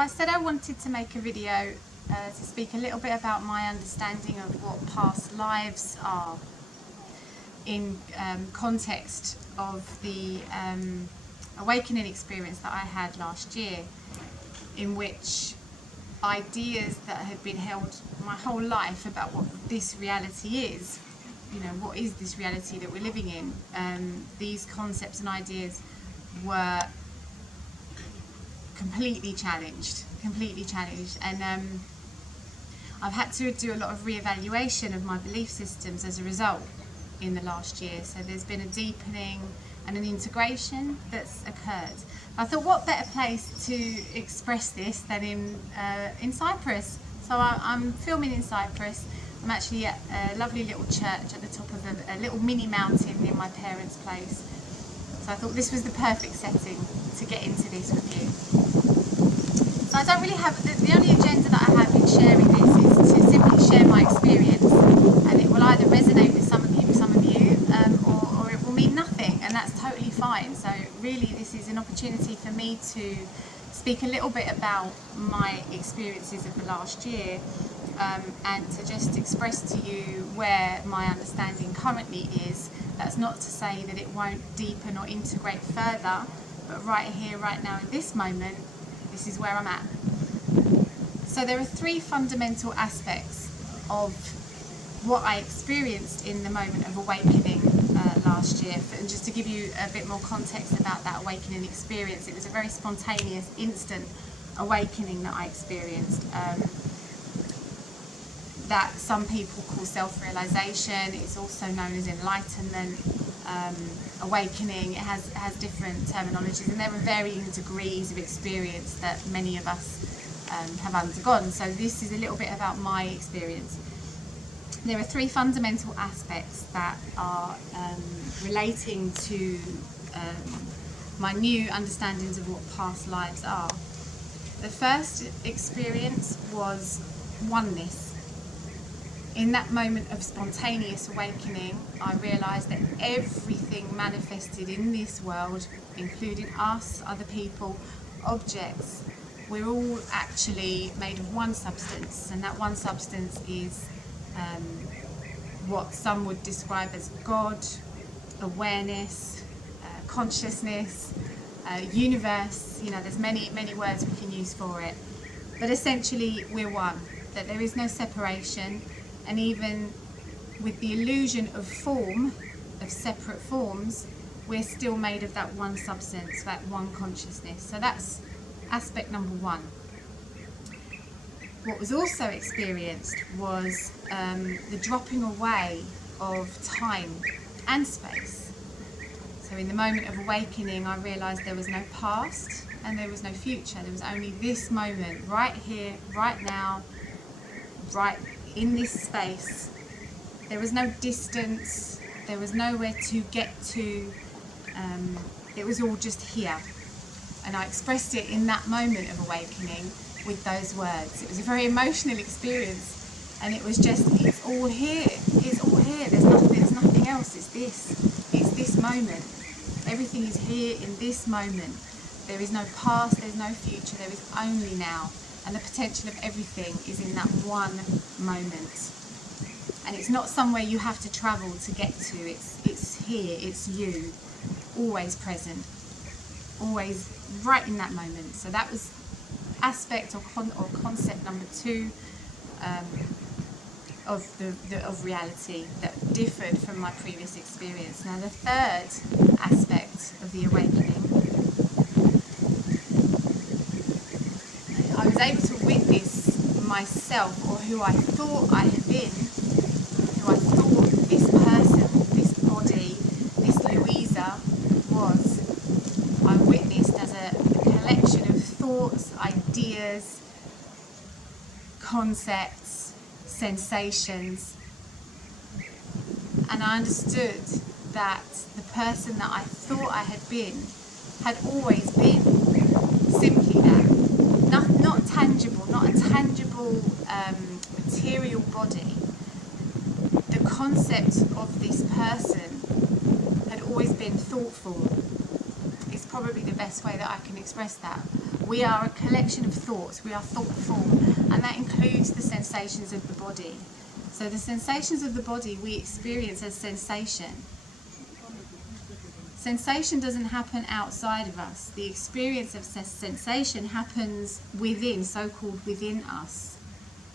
I said I wanted to make a video to speak a little bit about my understanding of what past lives are in context of the awakening experience that I had last year, in which ideas that had been held my whole life about what this reality is, you know, what is this reality that we're living in, these concepts and ideas were completely challenged, and I've had to do a lot of re-evaluation of my belief systems as a result in the last year. So there's been a deepening and an integration that's occurred. I thought, what better place to express this than in Cyprus? So I'm filming in Cyprus. I'm actually at a lovely little church at the top of a little mini mountain near my parents' place. So I thought this was the perfect setting to get into this with you. So I don't really have, the only agenda that I have in sharing this is to simply share my experience, and it will either resonate with some of you, or it will mean nothing, and that's totally fine. So really this is an opportunity for me to speak a little bit about my experiences of the last year, and to just express to you where my understanding currently is. That's not to say that it won't deepen or integrate further, but right here, right now, in this moment, this is where I'm at. So there are three fundamental aspects of what I experienced in the moment of awakening last year. And just to give you a bit more context about that awakening experience, it was a very spontaneous, instant awakening that I experienced. That some people call self-realization. It's also known as enlightenment, awakening. It has different terminologies, and there are varying degrees of experience that many of us have undergone. So this is a little bit about my experience. There are three fundamental aspects that are relating to my new understandings of what past lives are. The first experience was oneness. In that moment of spontaneous awakening, I realised that everything manifested in this world, including us, other people, objects, we're all actually made of one substance, and that one substance is what some would describe as God, awareness, consciousness, universe. You know, there's many words we can use for it, but essentially we're one, that there is no separation. And even with the illusion of form, of separate forms, we're still made of that one substance, that one consciousness. So that's aspect number one. What was also experienced was the dropping away of time and space. So in the moment of awakening, I realised there was no past and there was no future. There was only this moment, right here, right now, right in this space. There was no distance, there was nowhere to get to, it was all just here. And I expressed it in that moment of awakening with those words. It was a very emotional experience, and it was just, it's all here, there's nothing else, it's this moment. Everything is here in this moment. There is no past, there's no future, there is only now. And the potential of everything is in that one moment. And it's not somewhere you have to travel to get to. It's here, it's you, always present, always right in that moment. So that was aspect or concept number two of reality that differed from my previous experience. Now the third aspect of the awakening, I was able to witness myself, or who I thought I had been, who I thought this person, this body, this Louisa was. I witnessed as a collection of thoughts, ideas, concepts, sensations, and I understood that the person that I thought I had been had always been simply that. Not tangible, not a tangible material body. The concept of this person had always been thoughtful. It's probably the best way that I can express that. We are a collection of thoughts. We are thought form, and that includes the sensations of the body. So the sensations of the body we experience as sensation. Sensation doesn't happen outside of us. The experience of sensation happens within, so-called within us.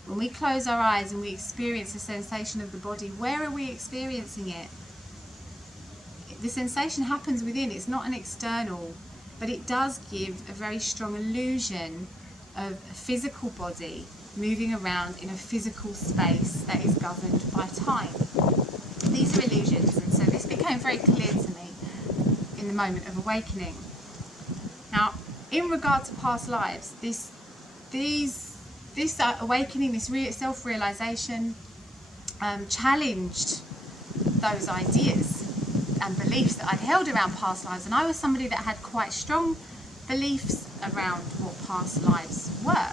When we close our eyes and we experience the sensation of the body, where are we experiencing it? The sensation happens within. It's not an external, but it does give a very strong illusion of a physical body moving around in a physical space that is governed by time. These are illusions, and so this became very clear to me in the moment of awakening. Now, in regard to past lives, this awakening, this self-realization, challenged those ideas and beliefs that I'd held around past lives, and I was somebody that had quite strong beliefs around what past lives were.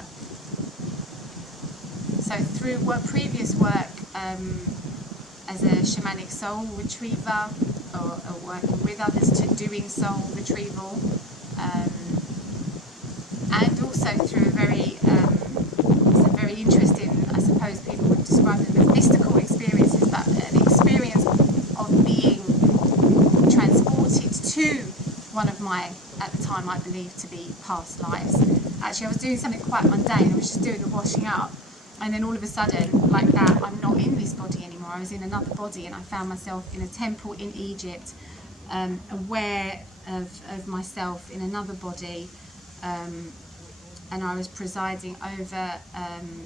So through previous work as a shamanic soul retriever, or working with others to doing soul retrieval, and also through a very interesting, I suppose people would describe them as mystical experiences, but an experience of being transported to one of my, at the time I believed to be past lives. Actually, I was doing something quite mundane. I was just doing the washing up, and then all of a sudden, like that, I'm not in this body anymore. I was in another body, and I found myself in a temple in Egypt, aware of myself in another body, and I was presiding over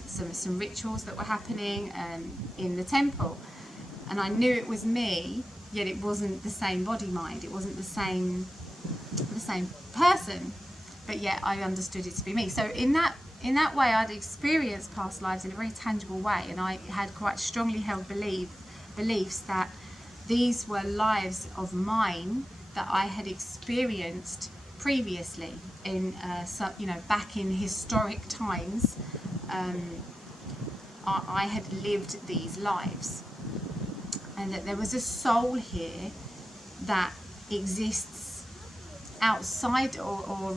some rituals that were happening in the temple, and I knew it was me, yet it wasn't the same body mind. It wasn't the same person, but yet I understood it to be me. So in that way, I'd experienced past lives in a very tangible way, and I had quite strongly held beliefs that these were lives of mine that I had experienced previously in back in historic times. I had lived these lives, and that there was a soul here that exists outside or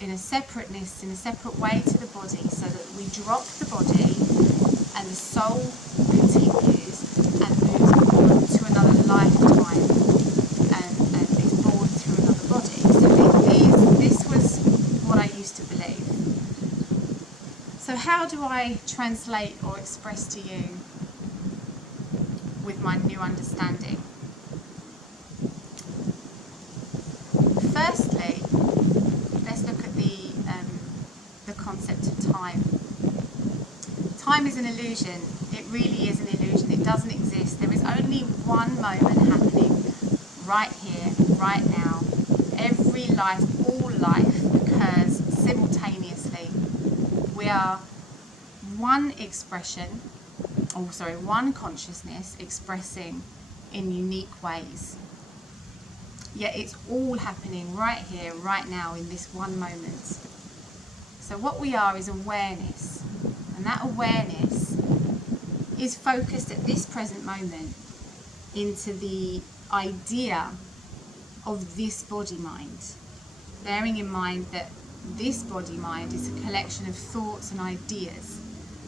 in a separateness, in a separate way to the body, so that we drop the body and the soul continues and moves on to another lifetime and is born through another body. So this was what I used to believe. So how do I translate or express to you with my new understanding? Firstly, let's look at the concept of time. Time is an illusion. It really is an illusion. It doesn't exist. There is only one moment happening right here, right now. Every life, all life occurs simultaneously. We are one one consciousness expressing in unique ways. Yet it's all happening right here, right now, in this one moment. So what we are is awareness. And that awareness is focused at this present moment into the idea of this body-mind. Bearing in mind that this body-mind is a collection of thoughts and ideas.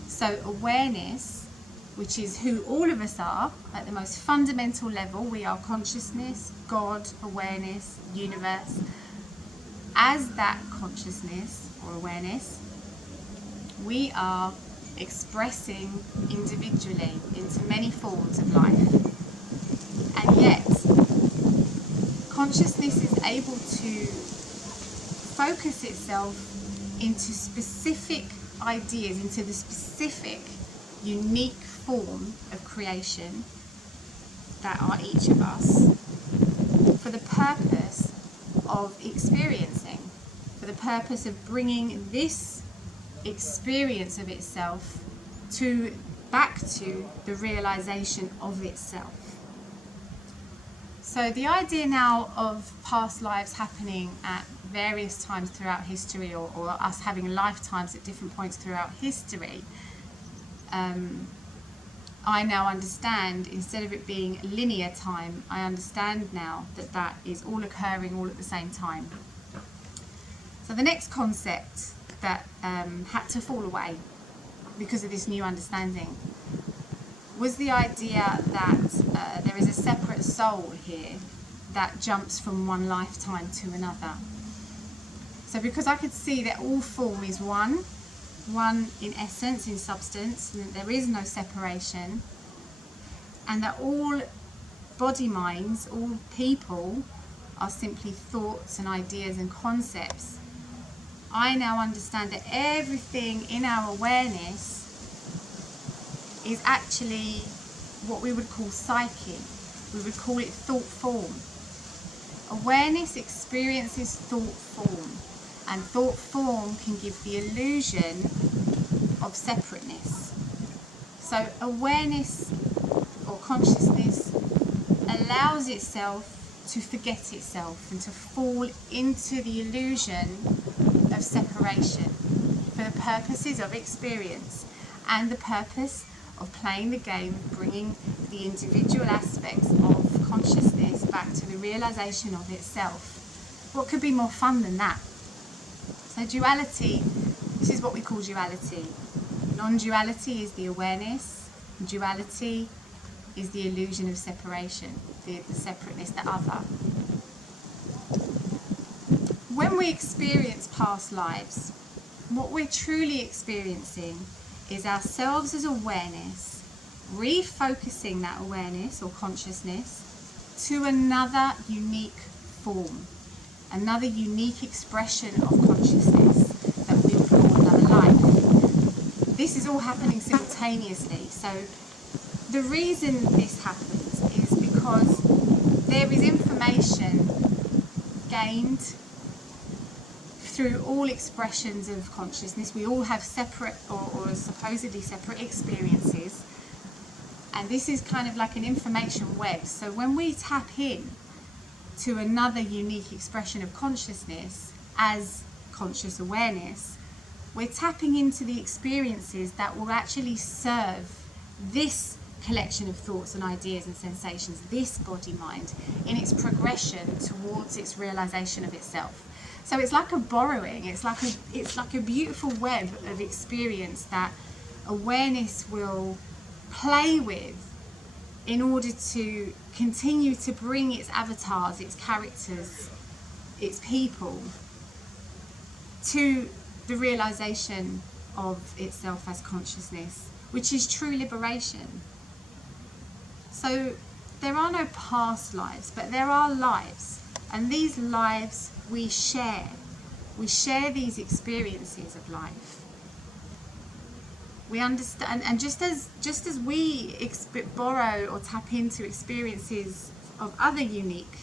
So awareness, which is who all of us are at the most fundamental level, we are consciousness, God, awareness, universe. As that consciousness or awareness, we are expressing individually into many forms of life. And yet, consciousness is able to focus itself into specific ideas, into the specific, unique form of creation that are each of us, for the purpose of experiencing, for the purpose of bringing this experience of itself back to the realization of itself. So the idea now of past lives happening at various times throughout history, or us having lifetimes at different points throughout history, I now understand, instead of it being linear time, I understand now that that is all occurring all at the same time. So So the next concept that had to fall away because of this new understanding was the idea that there is a separate soul here that jumps from one lifetime to another. So because I could see that all form is one in essence, in substance, and that there is no separation, and that all body minds, all people are simply thoughts and ideas and concepts, I now understand that everything in our awareness is actually what we would call psyche. We would call it thought form. Awareness experiences thought form, and thought form can give the illusion of separateness. So awareness or consciousness allows itself to forget itself and to fall into the illusion of separation for the purposes of experience and the purpose of playing the game of bringing the individual aspects of consciousness back to the realization of itself. What could be more fun than that? So duality, this is what we call duality. Non-duality is the awareness. Duality is the illusion of separation, the separateness, the other. When we experience past lives, what we're truly experiencing is ourselves as awareness, refocusing that awareness or consciousness to another unique form, another unique expression of consciousness that we would call another life. This is all happening simultaneously. So the reason this happens is because there is information gained through all expressions of consciousness. We all have separate or supposedly separate experiences, and this is kind of like an information web. So when we tap in to another unique expression of consciousness as conscious awareness, we're tapping into the experiences that will actually serve this collection of thoughts and ideas and sensations, this body mind, in its progression towards its realization of itself. So it's like a borrowing, it's like a beautiful web of experience that awareness will play with in order to continue to bring its avatars, its characters, its people to the realization of itself as consciousness, which is true liberation. So there are no past lives, but there are lives, and these lives we share these experiences of life. We understand, and just as we borrow or tap into experiences of other unique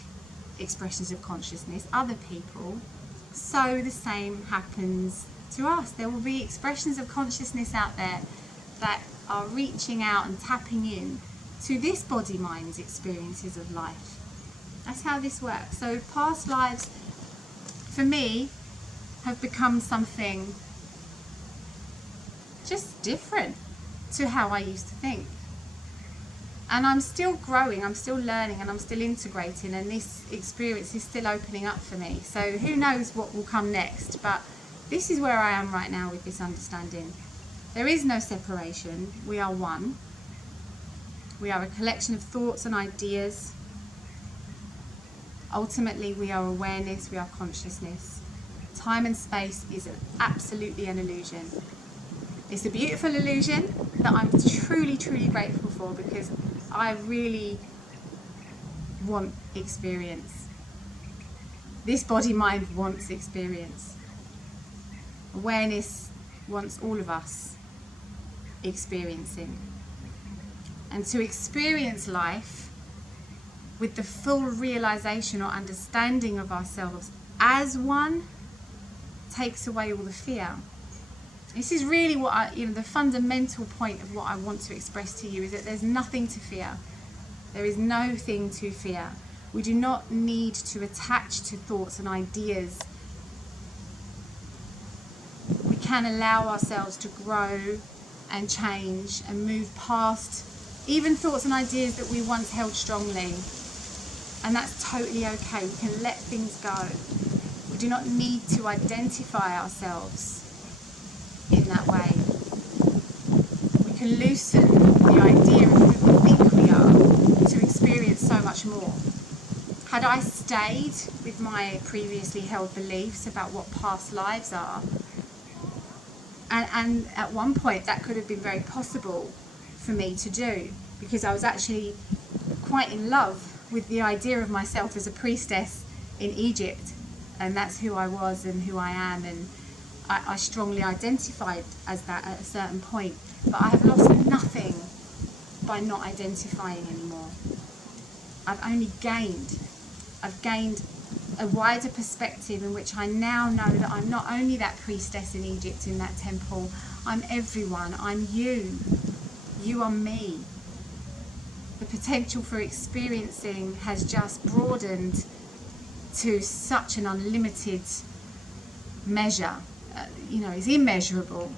expressions of consciousness, other people, so the same happens to us. There will be expressions of consciousness out there that are reaching out and tapping in to this body mind's experiences of life. That's how this works. So past lives, for me, have become something just different to how I used to think. And I'm still growing, I'm still learning, and I'm still integrating, and this experience is still opening up for me. So who knows what will come next, but this is where I am right now with this understanding. There is no separation, we are one. We are a collection of thoughts and ideas. Ultimately, we are awareness, we are consciousness. Time and space is absolutely an illusion. It's a beautiful illusion that I'm truly, truly grateful for, because I really want experience. This body mind wants experience. Awareness wants all of us experiencing. And to experience life with the full realization or understanding of ourselves as one takes away all the fear. This is really what the fundamental point of what I want to express to you is that there's nothing to fear. There is no thing to fear. We do not need to attach to thoughts and ideas. We can allow ourselves to grow and change and move past even thoughts and ideas that we once held strongly. And that's totally okay. We can let things go. We do not need to identify ourselves in that way. We can loosen the idea of who we think we are to experience so much more. Had I stayed with my previously held beliefs about what past lives are, and at one point that could have been very possible for me to do, because I was actually quite in love with the idea of myself as a priestess in Egypt, and that's who I was and who I am, and I strongly identified as that at a certain point. But I have lost nothing by not identifying anymore. I've only gained. I've gained a wider perspective in which I now know that I'm not only that priestess in Egypt in that temple, I'm everyone, I'm you. You are me. The potential for experiencing has just broadened to such an unlimited measure. It's immeasurable.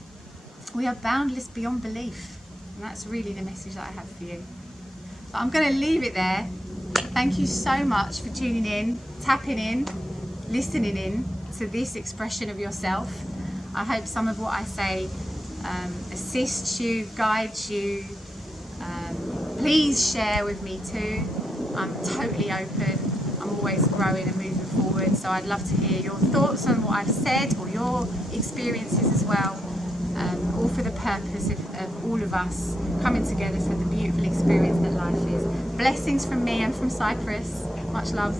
We are boundless beyond belief, and that's really the message that I have for you. But I'm going to leave it there. Thank you so much for tuning in, tapping in, listening in to this expression of yourself. I hope some of what I say assists you, guides you. Please share with me too. I'm totally open. I'm always growing and moving forward, so I'd love to hear your thoughts on what I've said or your experiences as well, all for the purpose of all of us coming together for the beautiful experience that life is. Blessings from me and from Cyprus. Much love.